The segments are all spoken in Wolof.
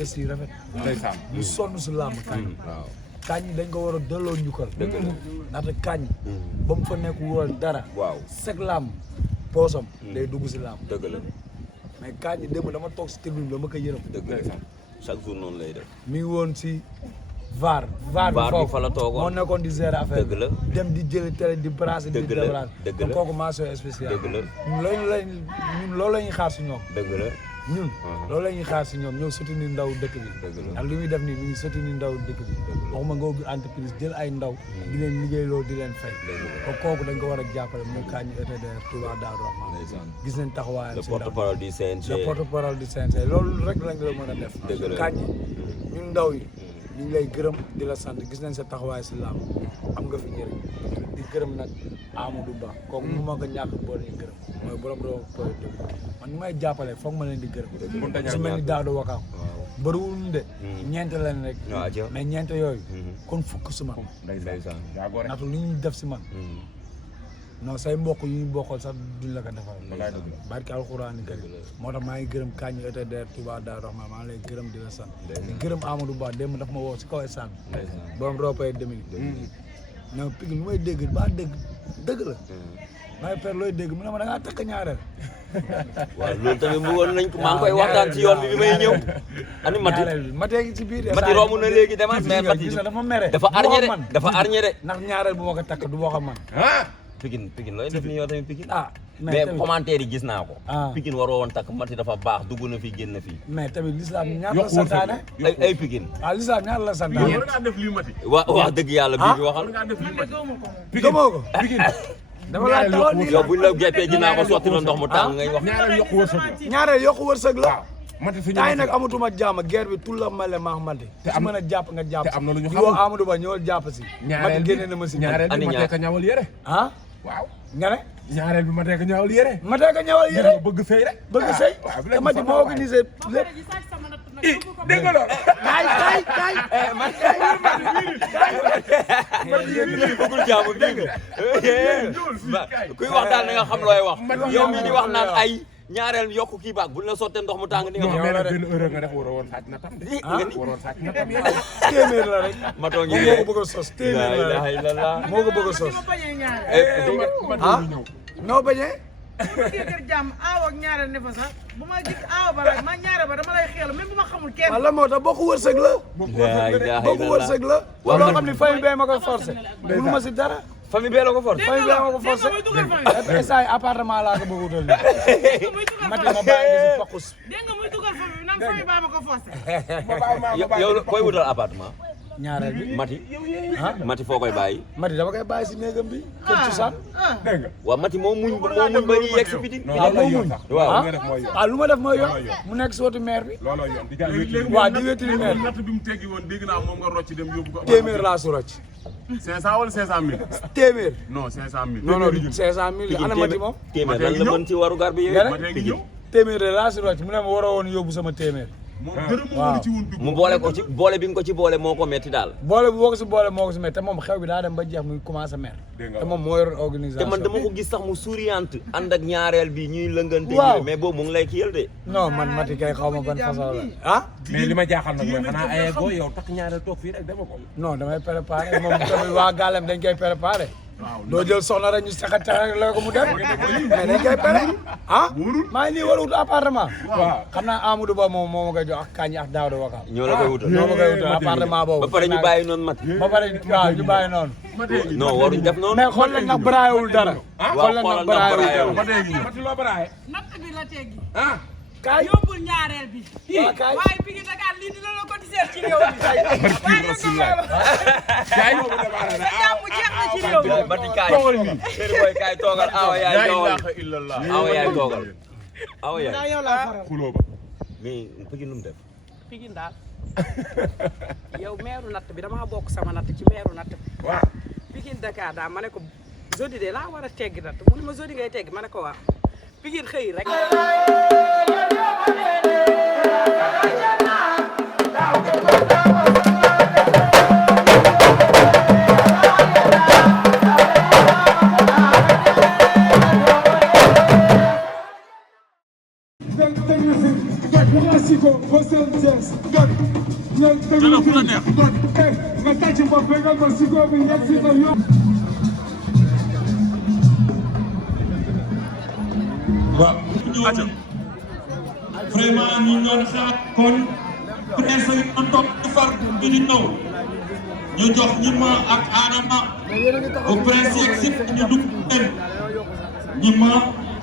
geste yi rafet. ndeysaan mu sonn si làmb kañ. waaw kañ dañ ko war a delloo njukkal. dëgg la ndaxte kañ. ba mu fa nekk woon dara. waaw seg làmb poosam. day dugg si làmb. dëgg la mais kañ démb dama toog si tribune bi dama ko yërëm. dëgg la chaque jour noonu lay def mi ngi woon si VAR. VAR bi foofu fa la toogoon moo nekkoon di gérer affaire dëgg la dem di jëli télé di brasser di débrancher. dëgg la kon kooku mention spéciale. dëgg la ñun loolu la ñuy xaar si ñoom. dëgg la ñun loolu la ñuy xaar si ñoom ñëw soutenir ndaw dëkk bi. dëgg la ndax li muy def nii mi ngi soutenir ndaw dëkk bi. waxuma nga ubbi entreprise jël ay ndaw. di leen liggéeyloo di leen fay. kon kooku dañ ko war a jàppale muy Kandji ETDR Touba Darou Rahmane. gis nañ taxawaayam le si ndaw porte-parole du CNG le porte-parole du CNG loolu rek lañ la mën a def. dëgg la Kandji ñun ndaw yi ñu ngi lay gërëm di la sant gis nañ sa taxawaay si làmb am nga fi njëriñ di gërëm nag Amadou Ba kooku mu ma ko ñàkk boo leen gërëm mooy borom doom koy dëgg man ni may jàppale foog ma leen di gërëm su mel ni Daado Wakaam bëriwul ñu de ñeente leen rek mais ñeente yooyu kon fukk si man ndaxte li ñu def si man non say mbokk yu ñu bokkal sax duñ la ko defal barki alxuraan kari moo tax maa ngi gërëm Kandji ETDR Touba Darou Rahmane maa ngi lay gërëm di la sant di gërëm Amadou Ba démb daf ma woo si kaw saan borom roopay demi ñoom Pikine lu may dégg ba dëgg la may per looy dégg mu ne ma da ngaa takk ñaareel waaw loolu tamit mu woon nañ ko maa ngi koy waxtaan ci yoon bi may ñëw ani Mati Matee ngi ci biir Mati romb na léegi demaat mais Mati gis na dafa mere dafa arñere ndax ñaareel bu ma ko takk du wax ak man Pikine looy def ni yow tamit Pikine mais commentaire yi gis naa ko Pikine waroo woon takk Mati dafa baax dugg na fi génn fi mais tamit l'islam ñaar la santaane ay Pikine l'islam ñaar la santaane war ngaa def lii Mati wax dëgg yàlla bii bi waxal war ngaa def lii Mati gëmoo ko dama la taxaw nii yow buñ la geppee dinaa ko sotti la ndox mu tàng ngay wax ñaareel yokku wërsëg la ñaareel yokku wërsëg la Mati fi tay nag amatuma jàmm guerre bi tout la male maax mante te am mën a jàpp nga jàpp te am na lu ñu di xamul woo Amadou Ba ñëwal jàpp si Mati génne na ma si ñaareel bi Matee ka ñawal yére waaw nga ne ñaareel bi Matee ka ñawal yére Matee ka ñawal yére bëgg sëy rek bëgg sëy te Mati moo organisé lépp dégg nga loolu kaay bëggul jàmm dégg nga kuy wax daal na nga xam looy wax yow mii di wax naan ay ñaareel yokku kii baag buñ la sottee ndox mu tàng di nga xam benn heure nga def waroo woon sàcc na tam de waroon sàcc na tam téeméer la rek matoo ngi moo ko bëgg a sos téeméer la rek moo ko bëgg a sos noo bañee kër jàmm aaw ak ñaareel ne fa sax bu ma gis aaw ba rek ma ñaareel ba dama lay xeelu même bu ma xamul kenn wala moo tax bokku wërsëg la bokku wërsëg la loo xam ne famille bee ma ko forcé mënu ma si dara famille bee la ko forcé famille bee ma ko forcé instant appartement laa ko bëgg wutal Mati ma bàyyi si pakus dégg nga muy dugal famille nan famille baa ma ko forcé yow koy wutal appartement ñaareel bi Mati foo koy bàyyi Mati dama koy bàyyi si néegam bi kër cosaan dégg nga waaw Mati moo muñ ba ñuy yegg si biti waaw lu ma def mooy yoon mu nekk si wetu maire bi looloo yoon di jaay waaw di wétali maire natt bi mu teggi woon dégg naa moom nga rocc dem yóbbu ko téeméer laa su rocc 500 wala 500000 téeméer non 500000 non non 500000 ana Mati moom téeméer lan la mën ci waru gar bi yooyu téeméer de laa su rocc mu ne ma waroo woon yóbbu sama téeméer moom dërëm moo ci woon dugg mu boole ko ci boole bi nga ko ci boole moo ko metti daal boole boo ko si boole moo ko si metti te moom xew bi daa dem ba jeex muy commencé mer te moom moo yor organisation te man dama ko gis sax mu souriante ànd ak ñaareel bi ñuy lëngante mais boobu mu ngi lay kiyal de non man Mati kay xaw ma ban façon la mais li ma jaaxal nag mooy xanaa ayee go yow tax ñaareel toog fii rek dama ko non damay préparé moom tamit waa gàllem dañ koy préparé doo jël soxna rek ñu saxat la ko mu dem mais dañ koy pere maa ngi nii war a wut appartement xam naa Amadou Ba moom moo ma koy jox ak Kandji ak Daouda Wakaam ñoo la koy wutal ñoo ma koy wutal appartement boobu ba pare ñu bàyyi noonu Mati ba pare waaw ñu bàyyi noonu non waruñ def noonu mais xool leen nag baraayewul dara xool leen nag baraayewul dara Mati loo baraaye natt bi la teggi kaay yóbbul ñaareel bi kaay waaye Pikine Dakar lii dina la ko tiseer ci réew mi kaay jàmm jeex na ci réew mi Mati kaay seen boy kaay toogal awa yaay toogal awa yaay toogal awa yaay yow laa faral xuloo ba mais Pikine nu mu def Pikine daal yow meeru natt bi dama bokk sama natt ci meeru natt bi waaw Pikine Dakar daal ma ne ko jodi de laa war a teggi natt mu ne ma jodi ngay teggi ma ne ko waaw Pikine xëy rek jox asiko ba seen jees god ñoom déglu fi god nga tàcc ma bégal ma siko bi ñett si na yóbbu waaw ñëw vraiment ñu doon xaar kon presse yi doon topp di far ñu di ñëw ñu jox ñi ma ak Adama bu presse yeeg si ñu dugg leen ñi ma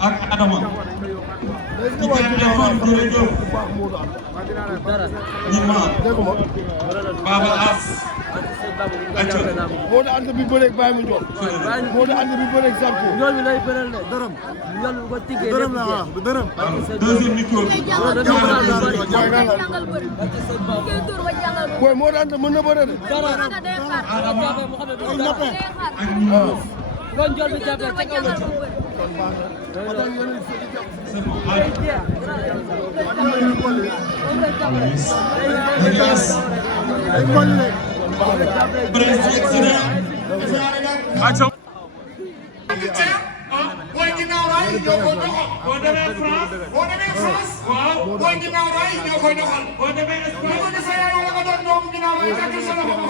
ak Adama ci téléphone jërëjëf ñi ma Baba As moo da ànd bi bëreeg bàyyi mu jox moo da ànd bi bëreeg Zarko yoon bi lay bëral de dërëm yoon bi ko tiggee dërëm la wax du dërëm deuxième micro bi boy moo da ànd mën na bëre de loolu jël bi jàppee ca kaw la ci booy ginnaaw raay ñoo koy doxal. boo demee France. boo demee France. waaw booy ginnaaw raay ñoo koy doxal. boo demee Espagne. bu ko gisee yow la nga doon doomu ginnaaw raay fekk sa loxo nga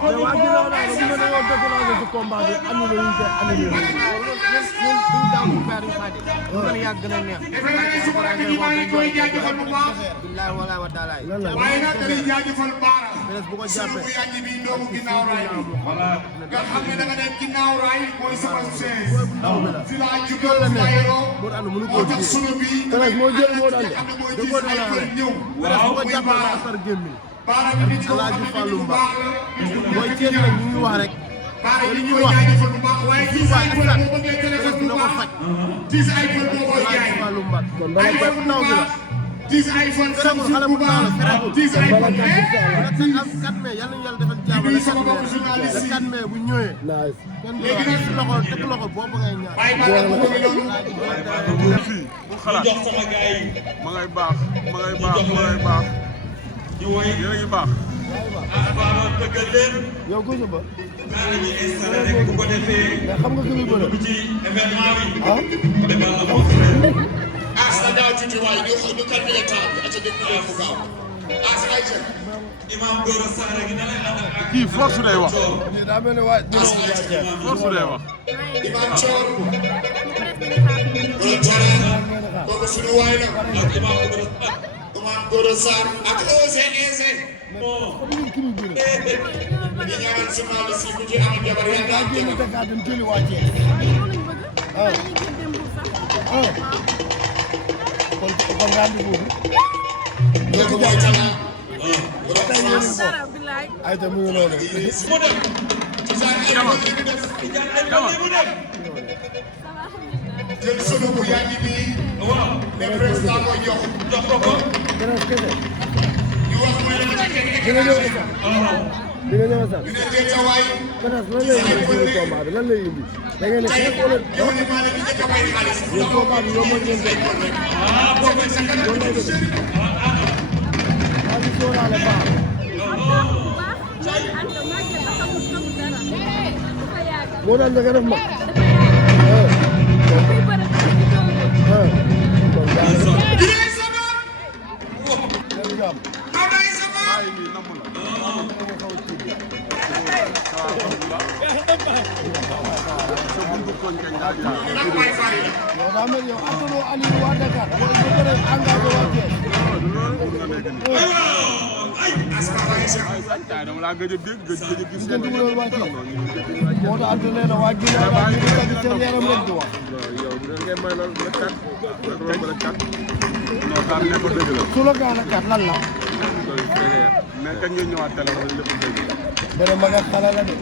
xool. waa ginnaaw raay bu ñu doon découragé ci combat bi annulé ñu koy annulé ñu ñun duñ daaw bu père yu xaadi ñu gën a yàgg gën a neex efemere supporter yi maa ngi koy jaajëfal bu baax. billahi wallahi wa taala waaye nag dañuy jaajëfal Baara. bu ko sunu jàppee bu yàgg bi doomu ginnaaw raay bi. nga xam ne da nga dem ginnaaw raay mooy sama chaise. fi laa juddoo fi laa yoroo. moo tax sunu bi. moo jël moo daan xam ne mooy de ko gis ay kër ñëw. waaw bu ko muy jàppee Baara. asar gémmi Baara bi nit koo xam ne nit ku baax la. mooy ceeb nag ñu ngi wax rek Baara yi ñu koy jaajëfal bu baax waaye gis ay kër boo bëggee téléphone bu dina ko baax. faj gis ay kër boo koy jaay. wàllu mbat kon dama koy iPhone bu ndaw bi la baax. gis iPhone Samsung xale bu bu ndaw la baax. gis iPhone am 4 mai yàlla na yàlla defal jàmm nuyu le sama mbokku journaliste yi. 4 mai bu ñëwee kenn du la ci loxo teg loxo boobu ngay ñaan waaye Baara bu ko noonu. ñu jox sama gars yi ma ngay baax ma ngay baax ma ngay baax ñu woy yéen a ngi baax ah Baba tëggal leen yow gëstu ba kaa la ñuy installé rek bu ko defee mais xam nga ki muy bëre dugg ci événement bi ah demal la mon frère As na daaw tuuti waaye ñu calculé temps bi aca déglu leen bu gaaw. As ay ca. Imam Gora Sarr gi na lay ànd ak kii force day wax daa mel ne waa As ay ca. force day wax Imam Thior. Gora Thiorène. kooku suñu waay la. ak Imam Gora Sarr Imam Gora Sarr ak Ose Eze. ñun ki muy bëre di ñaanal journaliste yi ku ci am jabar yaa ngi am génn jabar. Dakar dem jëli waa Thiès kon rendez-vous bi kooku mooy Talla. tey yéen a ngi bokk ay ta mu ngi noonu mu dem ci saa ay li ñu def. mu dem jël sunu bu yàgg bi. waaw le président mooy jox. jox ko ko keneen kese ñu wax mooy la ci teg di nga ñëw écran sax di nga ñëw sax bi. ñu ne Géejawaay. keneen lan lay indi suñu combat bi lan lay indi da ngeen ne tey xeex wala yow ni maa leen di njëkk a may xaalis. yéen combat bi yombal ngeen ko ah boobu sa kanam bi du sëriñ. waa di sóoraale baax moo daan da nga def ma Biray Sama. jàmm Biray Sama. nag may fari la. yow daa mel yow attanoo Aliou waa Dakar ba pare engagé waa Thiès Askan dama laa gëj a dégg gëj a gis diggante bu loolu waa Thiès moo tax ante nee na waa Guinée waa ñu ngi tagg seen yaram rek di wax yow ngeen may loolu ba kat ba kat non daal ne ko dëgg la su la gaana kat lan la mais kañ ngeen ñëwaat téléphone lépp dëgg benn mag ak xale la de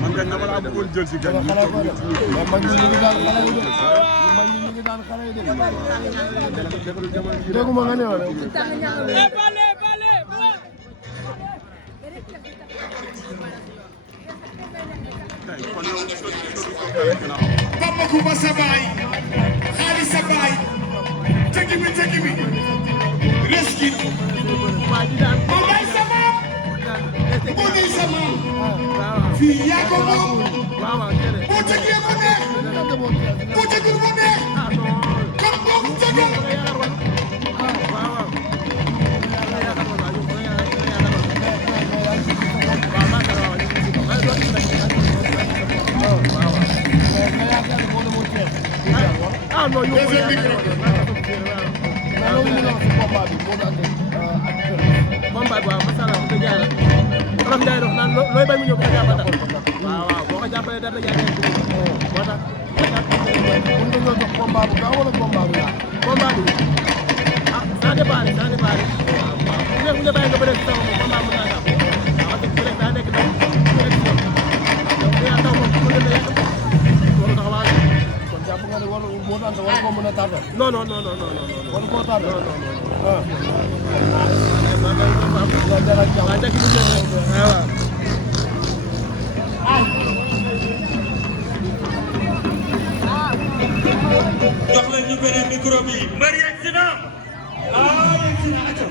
man kañ dama laa bëggoon jël si gañ xale ko de mais mag ñi ñu ngi daan xale yi de mag ñi ñu ngi daan xale yi de dégguma nga ne wala Papa Kumba sa baay. Xaalis sa baay. Tegi bi. Reski. Mbaye sa maam. Modi sa maam. Fii yaa ko moom. Boo tegee ko neex. Boo tegul ko neex. Kon boo ko tegee. combat bi moo daan ak combat bi waaw masala ko dëgg yàlla Olof Ndiaye dox naan looy bañ mu ñëw ko jàppal waaw waaw boo ko jàppalee dara jaay moo tax mën nga ñoo jox combat bu gaaw wala combat bu yaatu combat bi ah ça dépend bu ñu bàyyi nga bëre ci taw moom combat mën naa gaaw waaw parce que bu nekk daa nekk taw donc yaa taw moom pour nga yàq loolu tax waa kon jàpp nga ne waru moo tardé wala koo mën a tardé non wala koo tardé jox leen ñu beneen micro bi mbër yegg si na yegg si na acca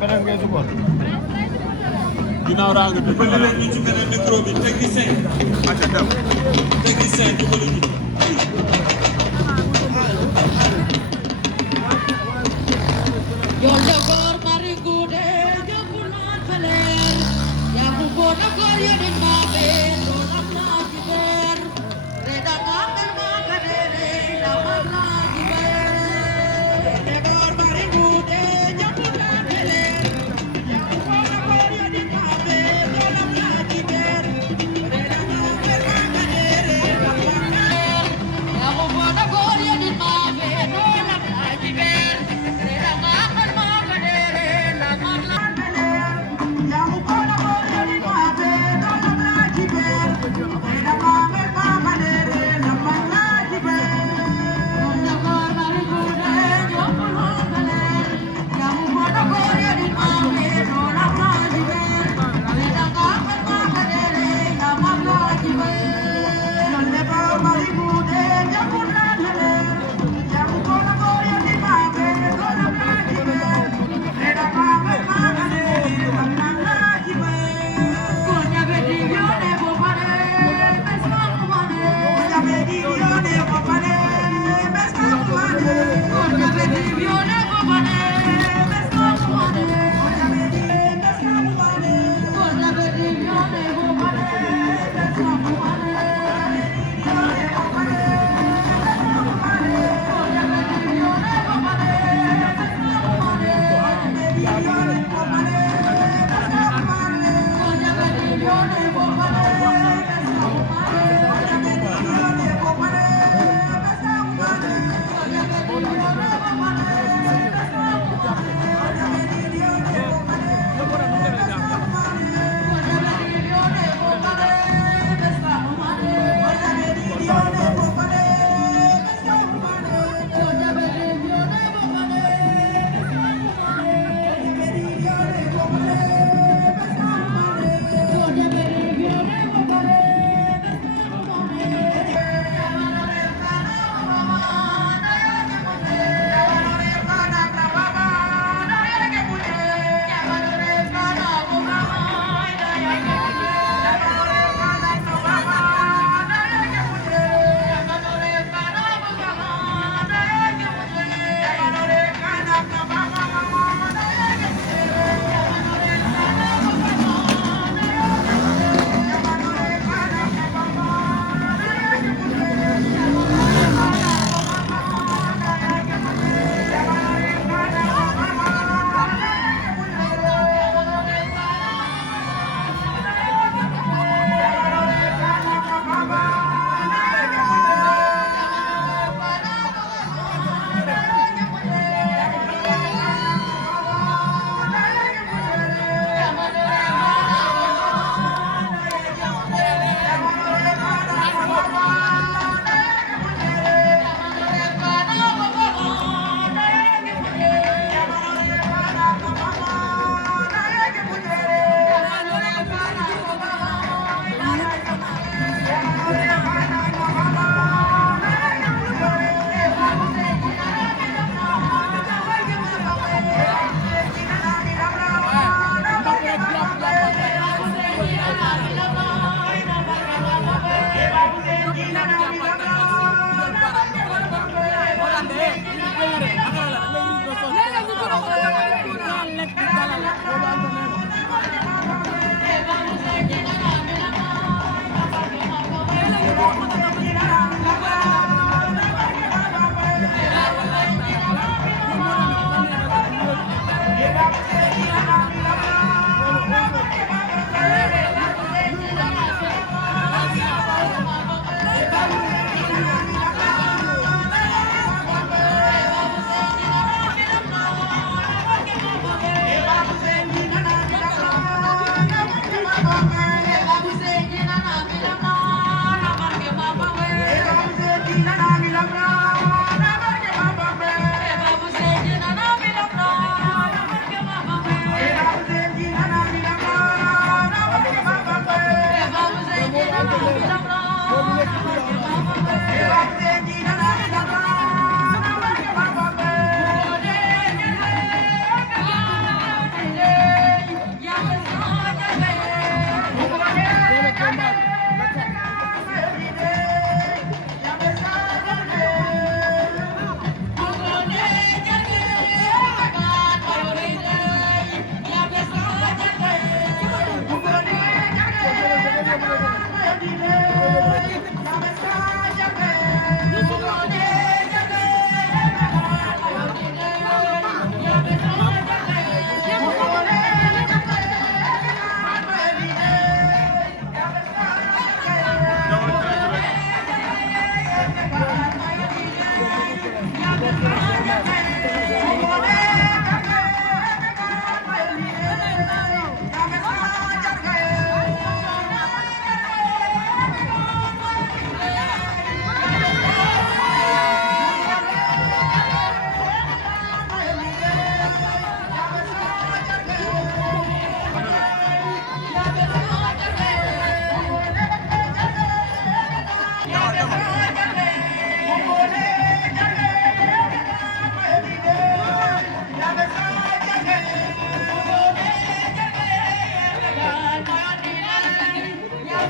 beneen ngay support ginnaaw raa nga dimbali leen ñu ci beneen micro bi technicien dimbali ñu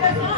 Hey!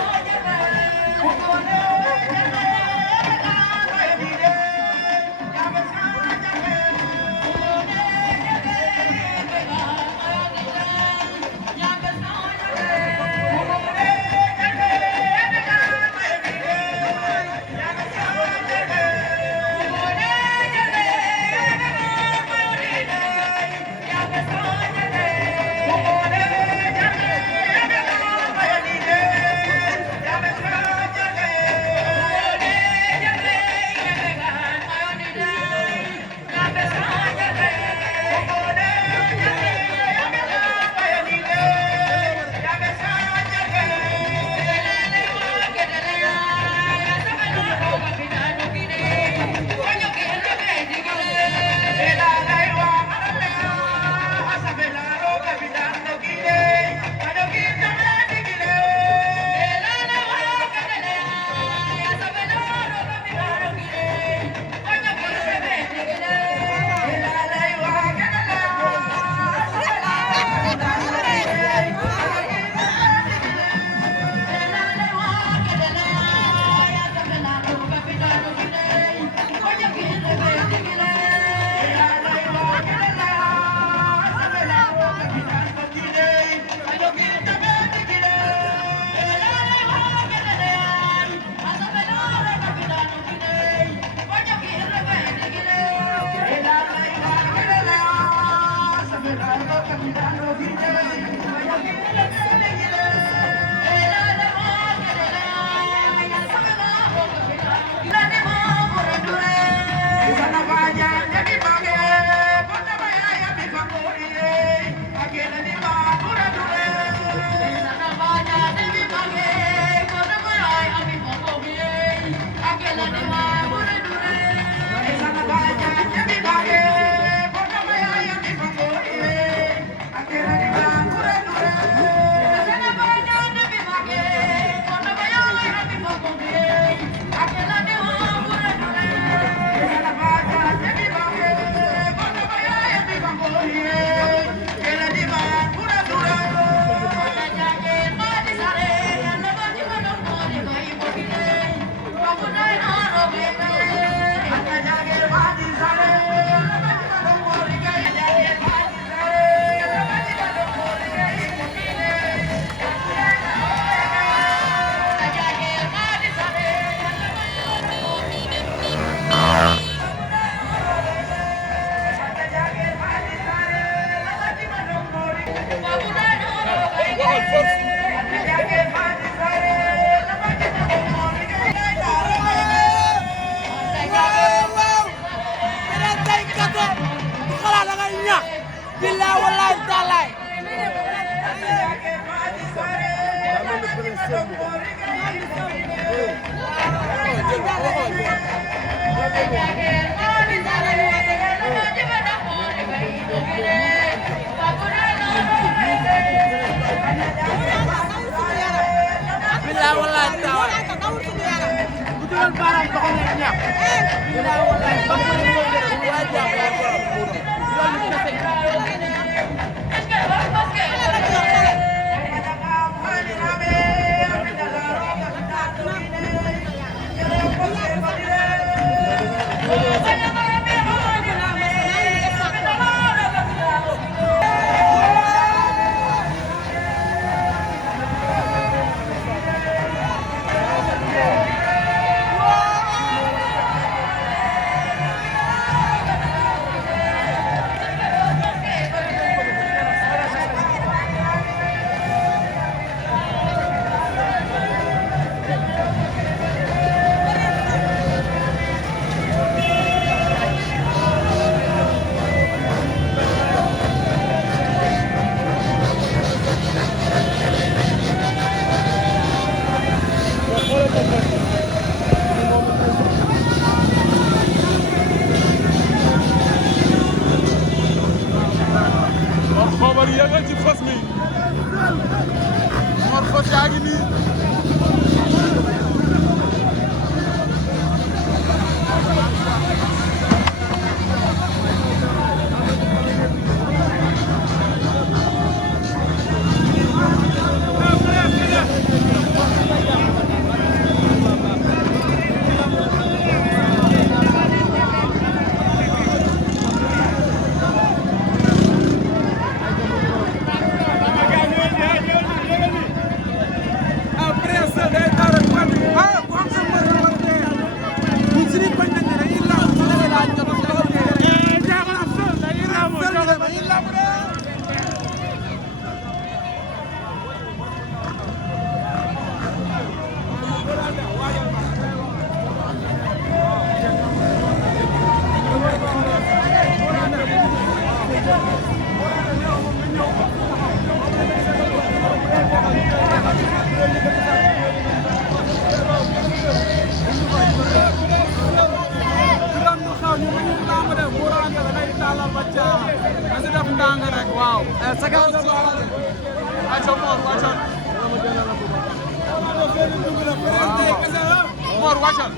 wàccal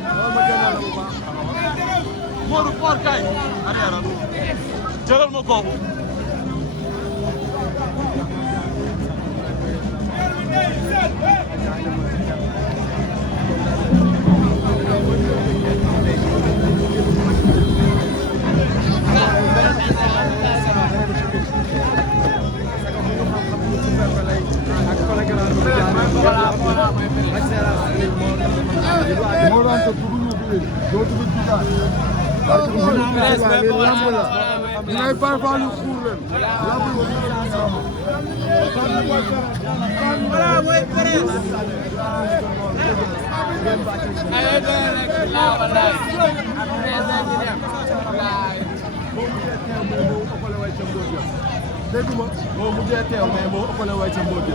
Modou Por kay arrière jëlal ma kooku dégguma moo mujjee teew mais moo ëppale way ca mbóot bi